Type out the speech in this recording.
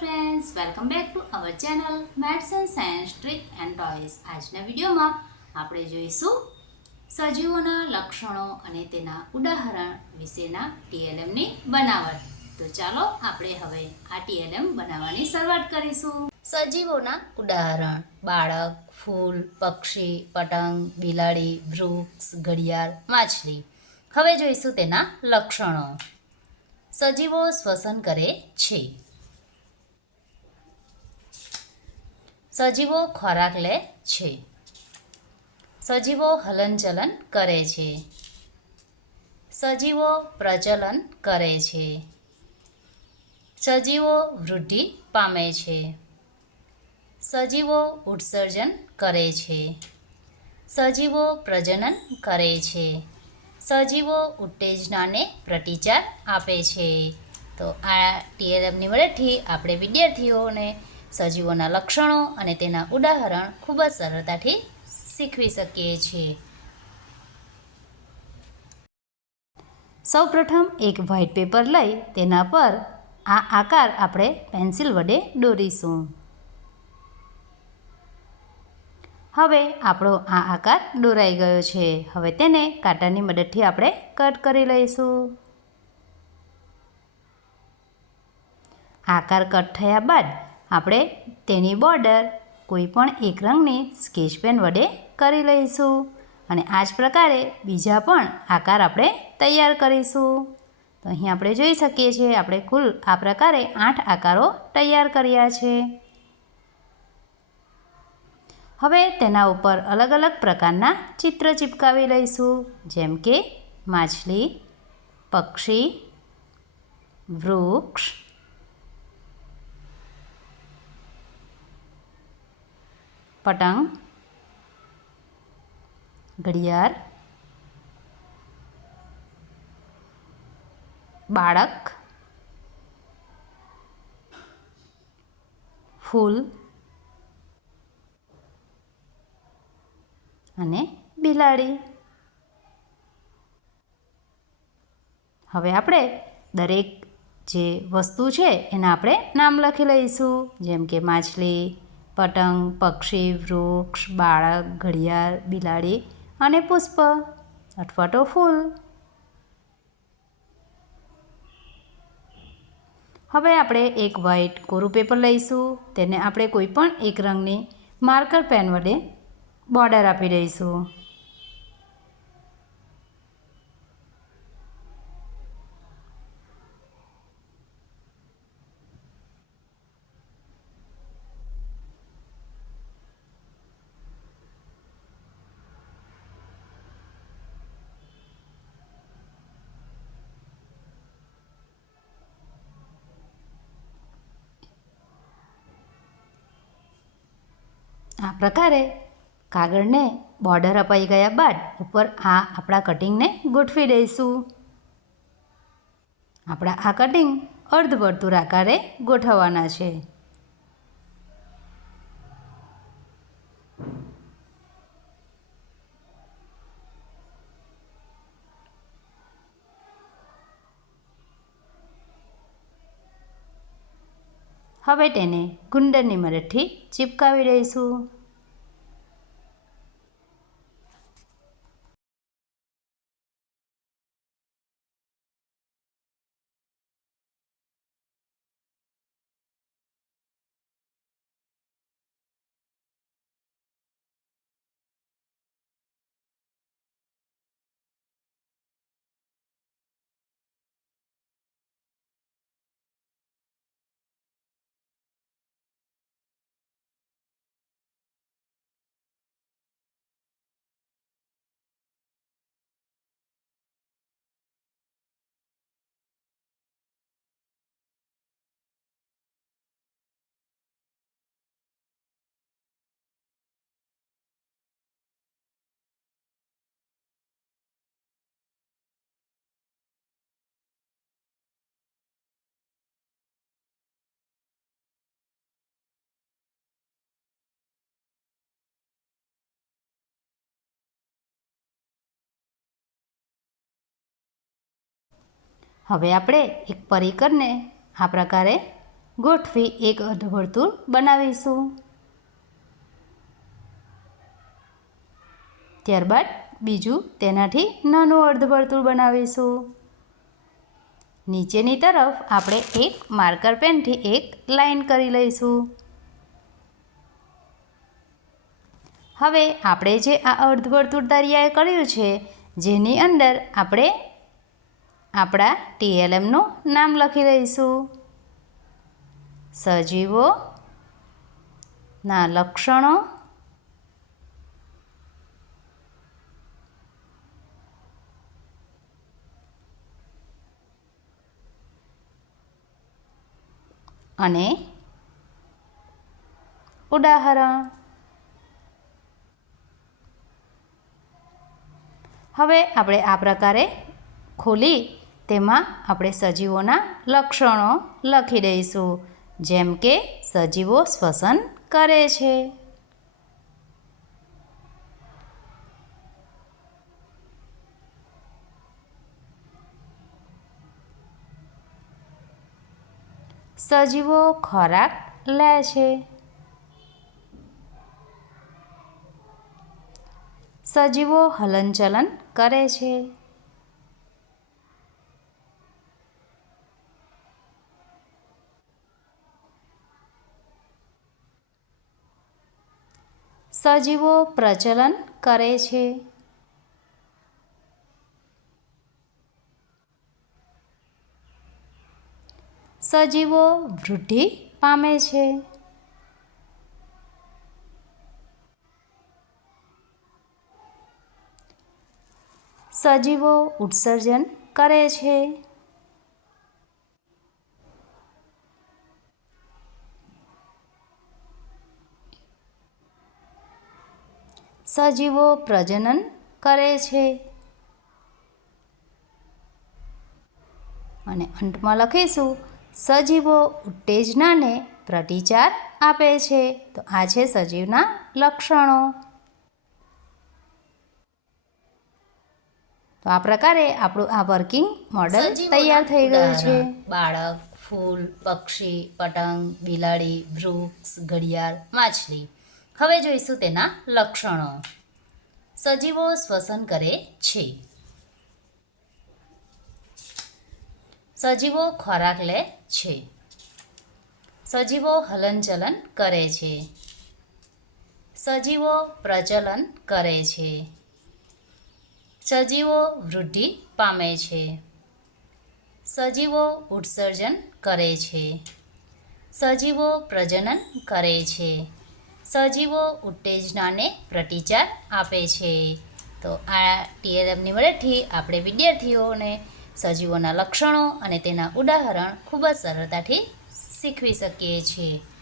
Friends, welcome back to our channel maths and science trick and toys. આજના વિડીયોમાં આપણે જોઈશું સજીવોના લક્ષણો અને તેના ઉદાહરણ વિશેના ટીએલએમની બનાવટ. તો ચાલો આપણે હવે આ ટીએલએમ બનાવવાની શરૂઆત કરીશું. સજીવોના ઉદાહરણ: બાળક, ફૂલ, પક્ષી, પતંગ, બિલાડી, વૃક્ષ, ઘડિયાળ, માછલી. હવે જોઈશું તેના લક્ષણો. સજીવો શ્વસન કરે છે. સજીવો ખોરાક લે છે. સજીવો હલનચલન કરે છે. સજીવો પ્રજનન કરે છે. સજીવો વૃદ્ધિ પામે છે. સજીવો ઉત્સર્જન કરે છે. સજીવો પ્રજનન કરે છે. સજીવો ઉત્તેજનાને પ્રતિચાર આપે છે. તો આ ટીએલએમની મદદથી આપણે વિદ્યાર્થીઓને સજીવોના લક્ષણો અને તેના ઉદાહરણ ખૂબ જ સરળતાથી શીખવી શકીએ છીએ. સૌપ્રથમ એક વ્હાઇટ પેપર લઈ તેના પર આ આકાર આપણે પેન્સિલ વડે દોરીશું. હવે આપણો આ આકાર દોરાઈ ગયો છે. હવે તેને કાંટાની મદદથી આપણે કટ કરી લઈશું. આકાર કટ થયા બાદ આપણે તેની બોર્ડર કોઈ પણ એક રંગની સ્કેચ પેન વડે કરી લઈશું અને આ જ પ્રકારે બીજા પણ આકાર આપણે તૈયાર કરીશું. તો અહીં આપણે જોઈ શકીએ છીએ આપણે કુલ આ પ્રકારે 8 આકારો તૈયાર કર્યા છે. હવે તેના ઉપર અલગ અલગ પ્રકારના ચિત્ર ચિપકાવી લઈશું, જેમ કે માછલી, પક્ષી, વૃક્ષ, પતંગ, ઘડિયાળ, બાળક, ફૂલ અને બિલાડી. હવે આપણે દરેક જે વસ્તુ છે એના આપણે નામ લખી લઈશું, જેમ કે માછલી, પતંગ, પક્ષી, વૃક્ષ, બાળક, ઘડિયાળ, બિલાડી અને પુષ્પ અથવા તો ફૂલ. હવે આપણે એક વ્હાઇટ કોરું પેપર લઈશું. તેને આપણે કોઈ પણ એક રંગની માર્કર પેન વડે બોર્ડર આપી દઈશું. આ પ્રકારે કાગળને બોર્ડર અપાઈ ગયા બાદ ઉપર આ આપણા કટિંગને ગોઠવી દઈશું. આપણા આ કટિંગ અર્ધવર્તુળ આકારે ગોઠવવાના છે. હવે તેને ગુંદરની મદદથી ચિપકાવી દઈશું. હવે આપણે એક પરિકરને આ પ્રકારે ગોઠવી એક અર્ધવર્તુળ બનાવીશું. ત્યારબાદ બીજું તેનાથી નાનું અર્ધવર્તુળ બનાવીશું. નીચેની તરફ આપણે એક માર્કર પેનથી એક લાઈન કરી લઈશું. હવે આપણે જે આ અર્ધવર્તુળ તૈયાર કર્યું છે, જેની અંદર આપણે આપણા TLMનું નામ લખી લઈશું. સજીવોના લક્ષણો અને ઉદાહરણ. હવે આપણે આ પ્રકારે ખોલી તેમાં આપણે સજીવોના લક્ષણો લખી દઈશું, જેમ કે સજીવો શ્વસન કરે છે. સજીવો ખોરાક લે છે. સજીવો હલનચલન કરે છે. સજીવો પ્રજનન કરે છે. સજીવો વૃદ્ધિ પામે છે. સજીવો ઉત્સર્જન કરે છે. સજીવો પ્રજનન કરે છે. અને અંતમાં લખીશું સજીવો ઉત્તેજનાને પ્રતિચાર આપે છે. તો આ છે સજીવના લક્ષણો. તો આ પ્રકારે આપણું આ વર્કિંગ મોડલ તૈયાર થઈ ગયું છે. બાળક, ફૂલ, પક્ષી, પતંગ, બિલાડી, વૃક્ષ, ઘડિયાળ, માછલી. હવે જોઈશું તેના લક્ષણો. સજીવો શ્વસન કરે છે. સજીવો ખોરાક લે છે. સજીવો હલનચલન કરે છે. સજીવો પ્રજનન કરે છે. સજીવો વૃદ્ધિ પામે છે. સજીવો ઉત્સર્જન કરે છે. સજીવો પ્રજનન કરે છે. સજીવો ઉત્તેજનાને પ્રતિચાર આપે છે. તો આ TLMની મદદથી આપણે વિદ્યાર્થીઓને સજીવોના લક્ષણો અને તેના ઉદાહરણ ખૂબ જ સરળતાથી શીખવી શકીએ છીએ.